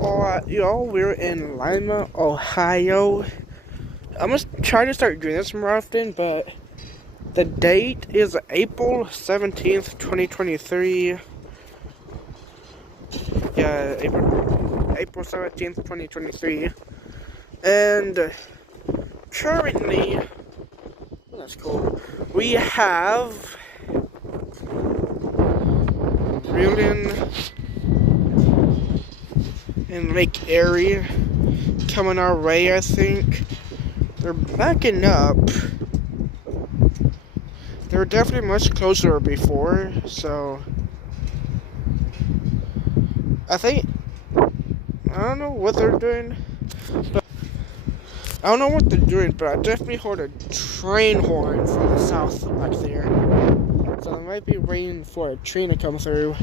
Y'all, we're in Lima, Ohio. I'm gonna try to start doing this more often, but the date is April 17th, 2023. Yeah, April 17th, 2023. And currently, that's cool, we have Reeling and Lake Erie coming our way, I think. They're backing up. They were definitely much closer before, so I don't know what they're doing, but I definitely heard a train horn from the south back there. So I might be waiting for a train to come through.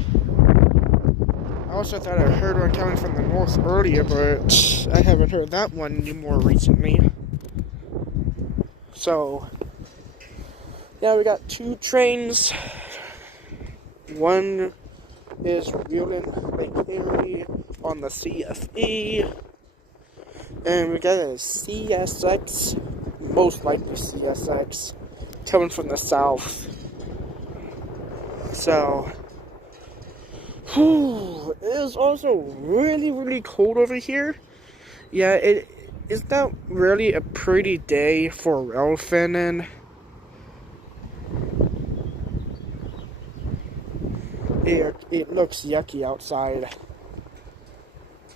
I also thought I heard one coming from the north earlier, but I haven't heard that one anymore recently. So, yeah, we got two trains. One is Reeling Lake Erie on the CFE. And we got a CSX, most likely CSX, coming from the south. So, it is also really, really cold over here. Yeah, it's not really a pretty day for rail fanning. It looks yucky outside.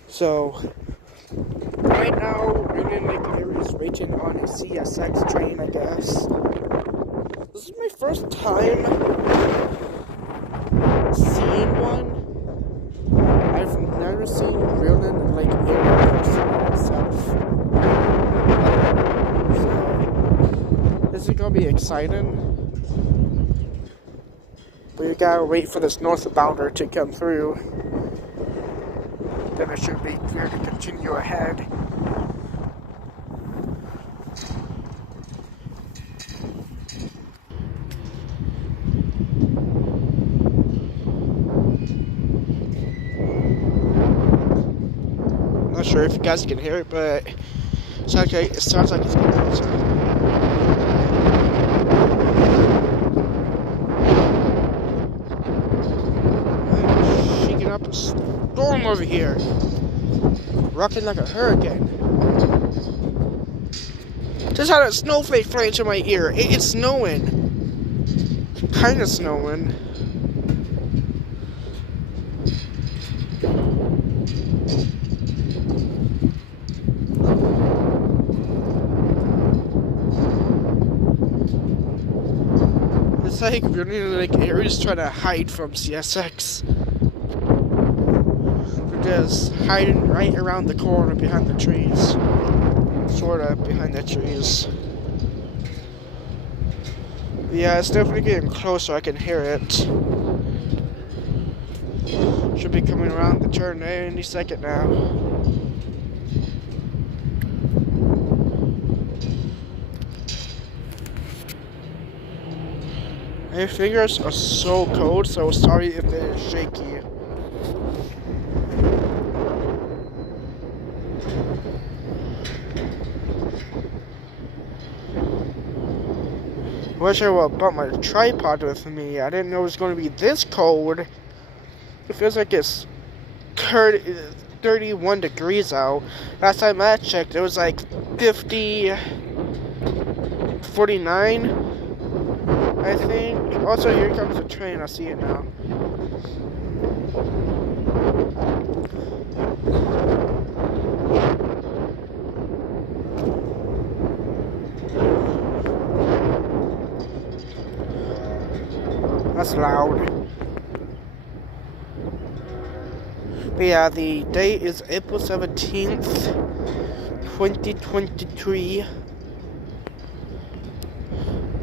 So, right now, Reeling Lake Erie is waiting on a CSX train, I guess. This is my first time seeing one. I've never seen Reeling Lake Erie myself. So, this is gonna be exciting. But you gotta wait for this northbounder to come through. Then it should be clear to continue ahead. I'm not sure if you guys can hear it, but it sounds like it's getting closer. I'm shaking up a storm over here. Rocking like a hurricane. Just had a snowflake fly into my ear. It's snowing. Kinda snowing. It's like Reeling Lake Erie's trying to hide from CSX. Just hiding right around the corner behind the trees. Sorta behind the trees. Yeah, it's definitely getting closer. I can hear it. Should be coming around the turn any second now. My fingers are so cold, so sorry if they're shaky. I wish I would have brought my tripod with me. I didn't know it was going to be this cold. It feels like it's 31 degrees out. Last time I checked, it was like 49, I think. Also, here comes the train. I see it now. That's loud. But yeah, the date is April 17th, 2023.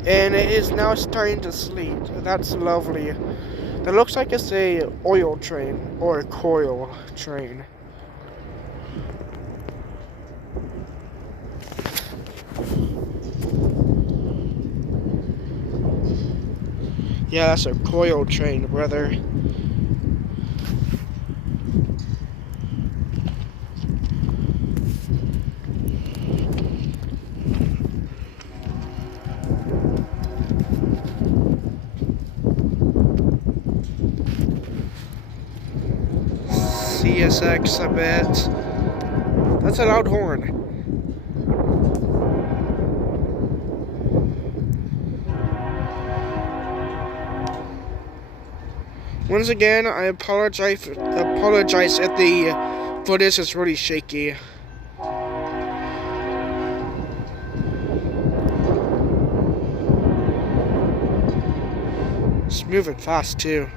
And it is now starting to sleet. That's lovely. It looks like it's a oil train or a coil train. Yeah, that's a coil train, brother. CSX a bit. That's a loud horn. Once again, I apologize if the footage is really shaky. It's moving fast too.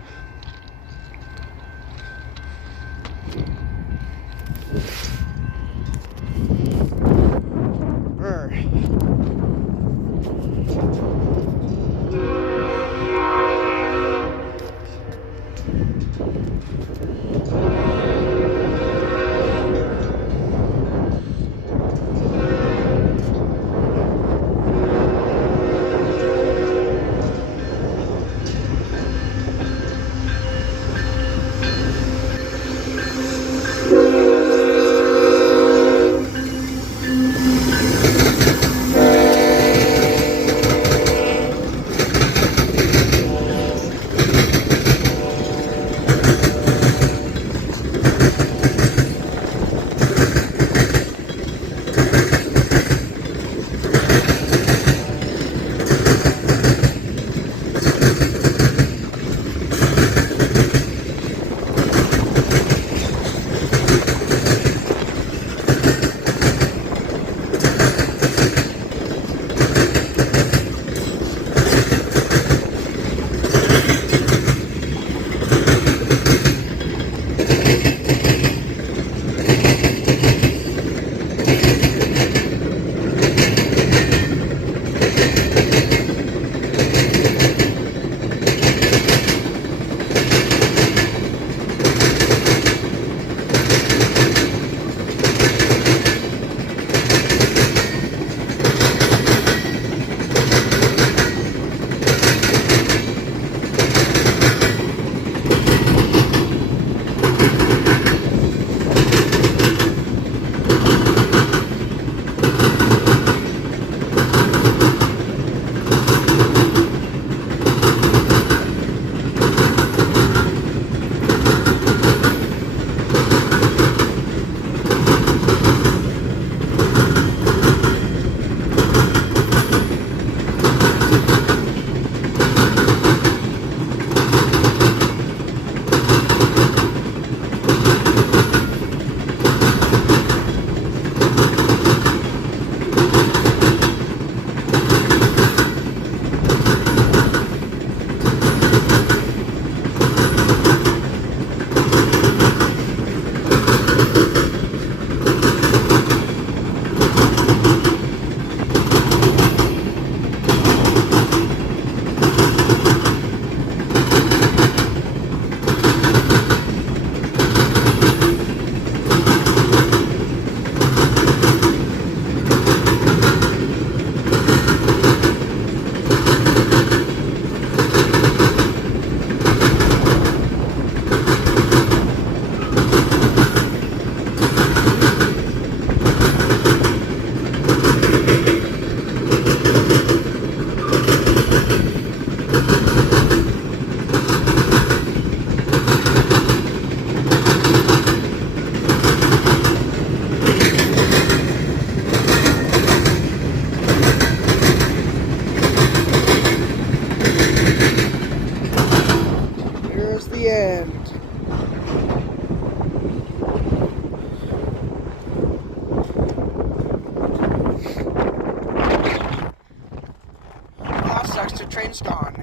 Train's gone.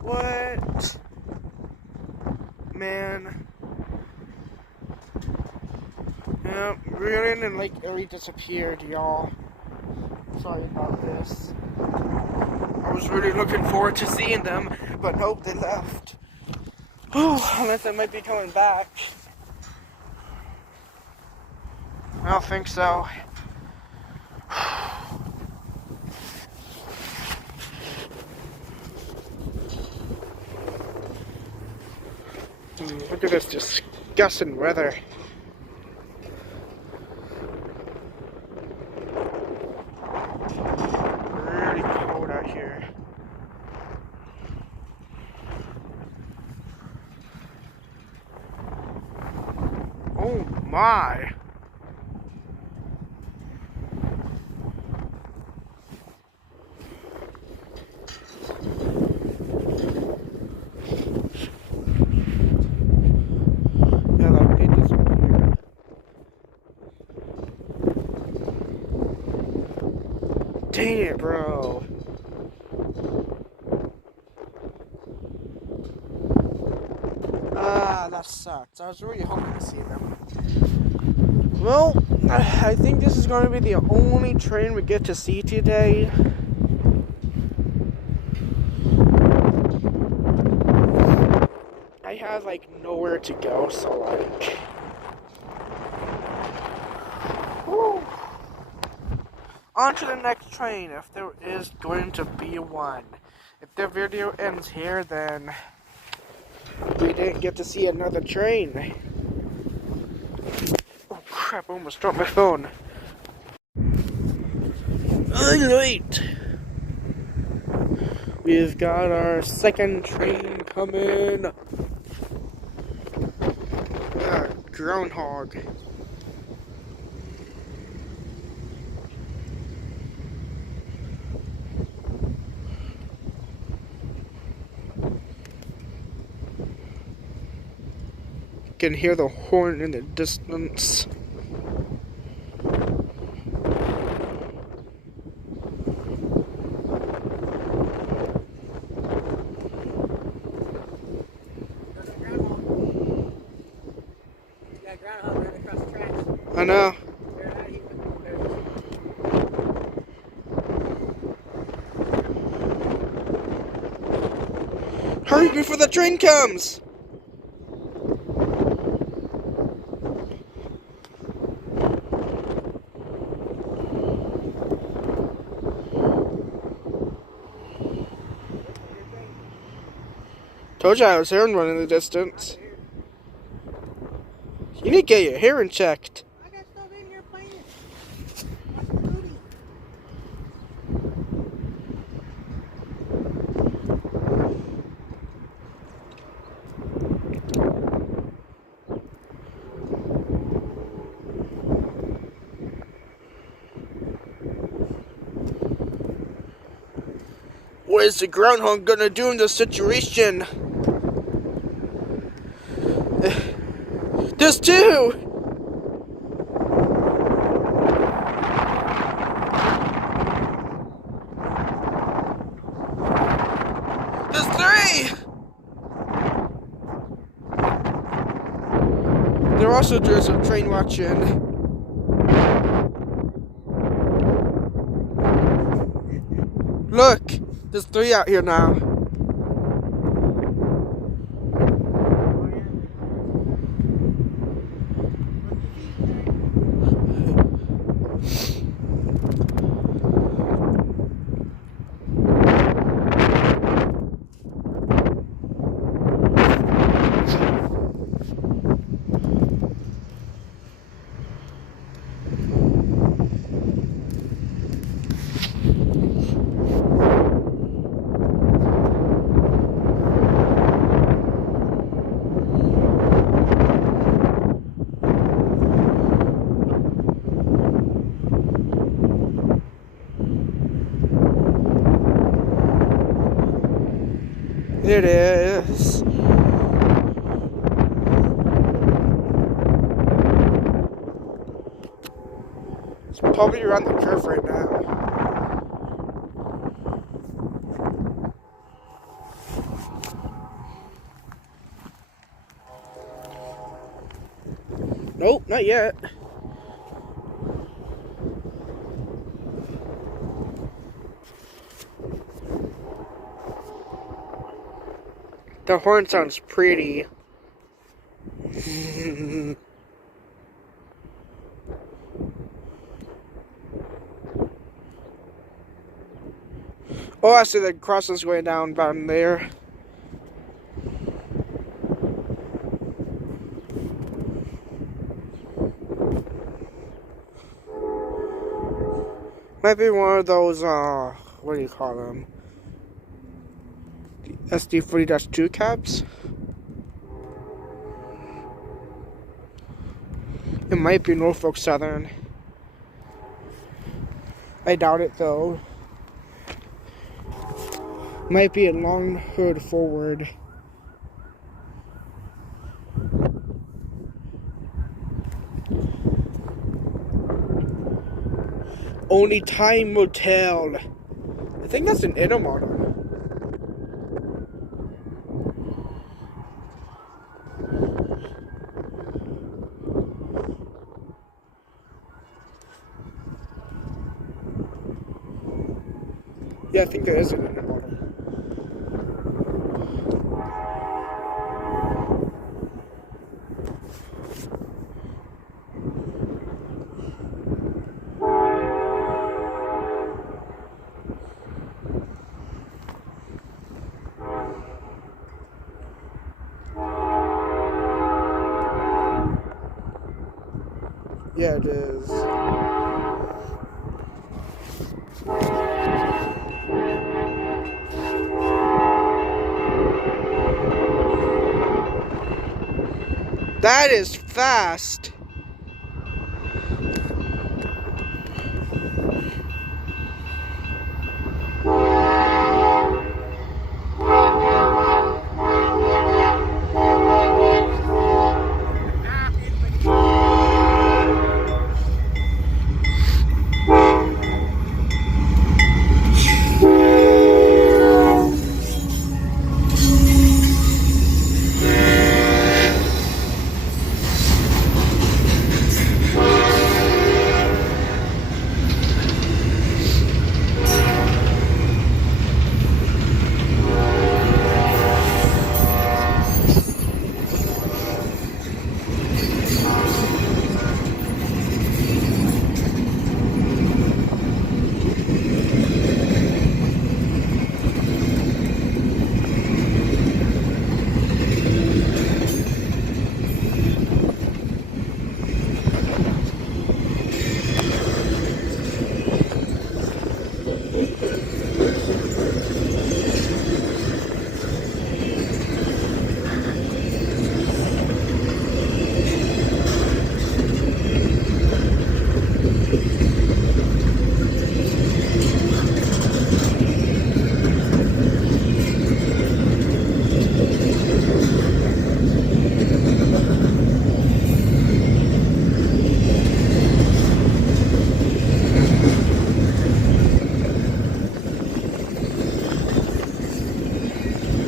What? Man. Yeah, Bryan and Lake Erie disappeared, y'all. Sorry about this. I was really looking forward to seeing them, but nope, they left. Unless they might be coming back. I don't think so. Look at this disgusting weather. Really cold out here. Oh my. Yeah, like they disappeared. Dang it, bro. Ah, that sucks. I was really hoping to see them. Well, I think this is going to be the only train we get to see today. I have like nowhere to go, so like, whew. On to the next train, if there is going to be one. If the video ends here, then we didn't get to see another train. Oh crap, I almost dropped my phone. Alright. We've got our second train coming. Groundhog. You can hear the horn in the distance. I know. Hurry before the train comes! Told you I was hearing one in the distance. You need to get your hearing checked. I got stuff in here playing. What is the groundhog gonna do in this situation? There's two! There's three! They're also doing some train watching. Look! There's three out here now. It is. It's probably around the curve right now. Nope, not yet. The horn sounds pretty. Oh, I see the crosses going down there. Might be one of those, what do you call them? SD40-2 cabs. It might be Norfolk Southern. I doubt it though. Might be a long hood forward. Only time will tell. I think that's an Inno model. Yeah, I think there is an Inno model. Yeah, it is. That is fast.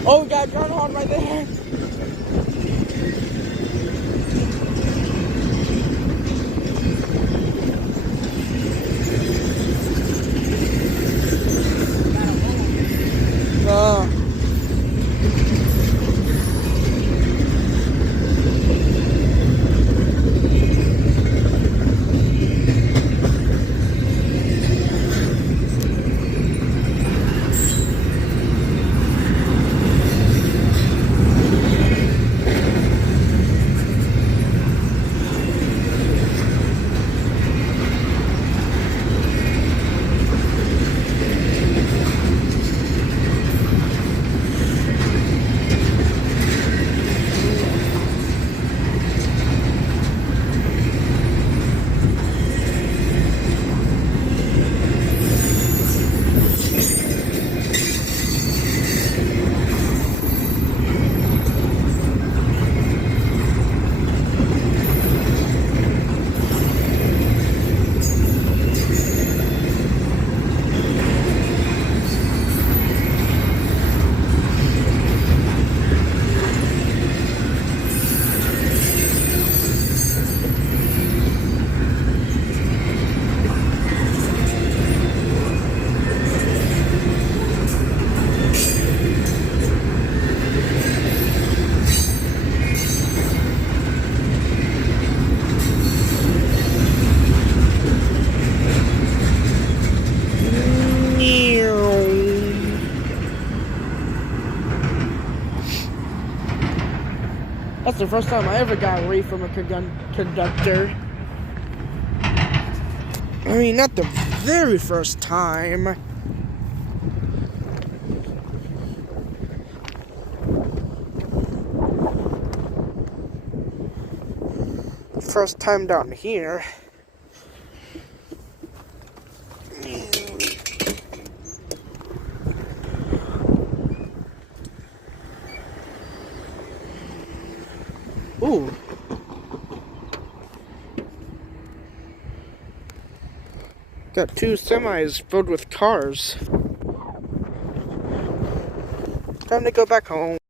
Oh, we got a gun on right there. That's the first time I ever got away from a conductor. I mean, not the very first time. first time down here. Ooh. Got two semis filled with cars. Time to go back home.